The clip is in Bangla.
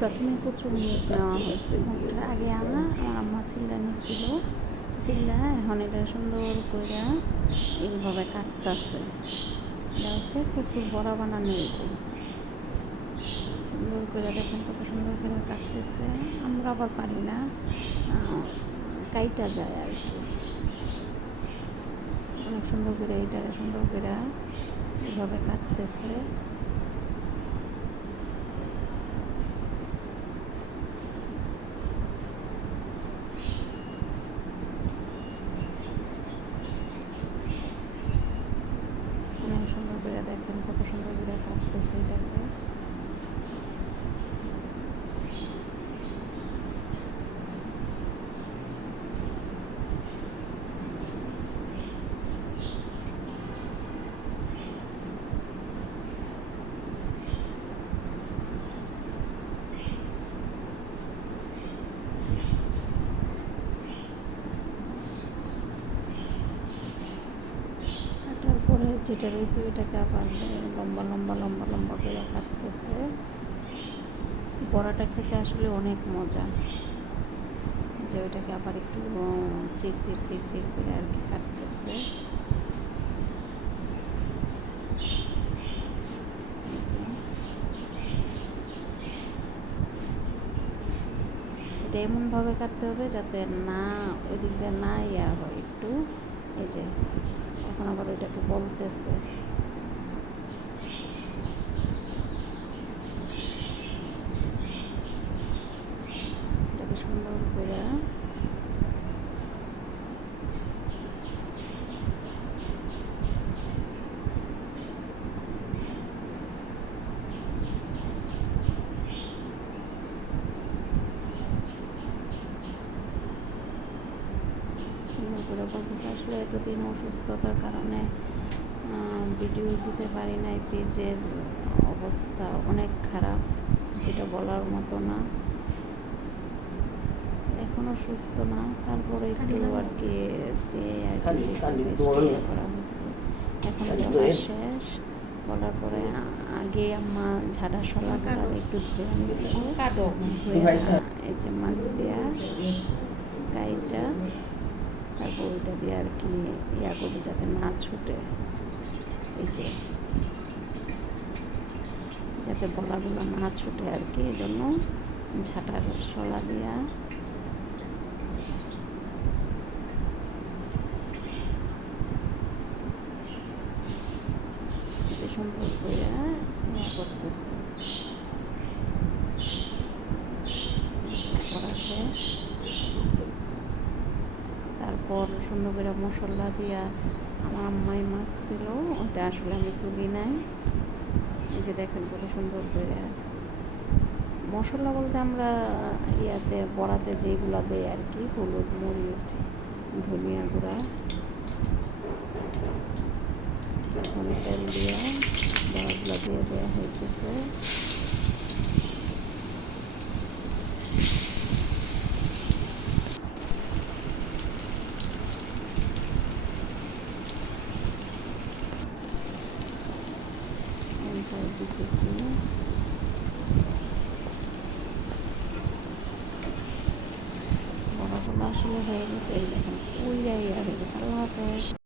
প্রথমে প্রচুর মুখ নেওয়া হয়েছে, মুখটা আগে আমার আম্মা চিল্লা নিচ্ছিল, চিল্লা এখন এটা সুন্দর করে এইভাবে কাটতেছে। এটা হচ্ছে প্রচুর বড়া বানানো, এগুলো সুন্দর করে দেখেন কত সুন্দর করে কাটতেছে। আমরা আবার পারি না, কাইটা যায় আর কি। অনেক সুন্দর করে এইটা সুন্দর করে এভাবে কাটতেছে। অনেক সুন্দর করে দেখেন কত সুন্দর করে কাটতেছে এটাকে। তারপরে যেটা রয়েছে ওইটাকে আবার লম্বা লম্বা লম্বা লম্বা করে কাটতেছে। বড়াটা খেতে আসলে অনেক মজা। যে ওইটাকে আবার একটু চির চির চির চির করে আর কি কাটতেছে। এটা এমনভাবে কাটতে হবে যাতে না ওই দিক দিয়ে না ইয়া হয় একটু। এই যে এখন আবার ওইটাকে বলতেছে। এটাকে সুন্দর করে বলতেছে। আসলে এতদিন অসুস্থতার কারণে ভিডিও দিতে পারি নাই। পেজের অবস্থা অনেক খারাপ, যেটা বলার মতো না। এখনো সুস্থ না, তারপরে একটু আর কি দিয়ে আর কি করা হয়েছে। এখন বলা শেষ, বলার পরে আগে আম্মা ঝাড়া সলা একটু ধুয়ে নিয়েছিল, এই যে মাছ দেওয়া গাইটা, তারপর ওইটা দিয়ে আর কি ইয়া করবো যাতে না ছুটে, এই যে যাতে বলাগুলো না ছুটে আর কি। এই জন্য ঝাঁটার শলা দিয়া সুন্দর করে ইয়া করতেছে। করা শেষ, তারপর সুন্দর করে মশলা দিয়া আমার আম্মাই মাখছিল, ওটা আসলে আমি তুলি নাই। এই যে দেখেন কত সুন্দর করে মশলা বলতে আমরা ইয়াতে বড়াতে যেগুলো দেয় আর কি, হলুদ, মরিচ, ধনিয়া গুঁড়া, এখন তেল দিয়ে বড়াগুলো দিয়ে দেওয়া হইতেছে। দিতেছি বড়াগুলো আসলে হয়ে গেছে। এই দেখেন উইয়া হয়ে গেছে। আল্লাহ হাফেজ।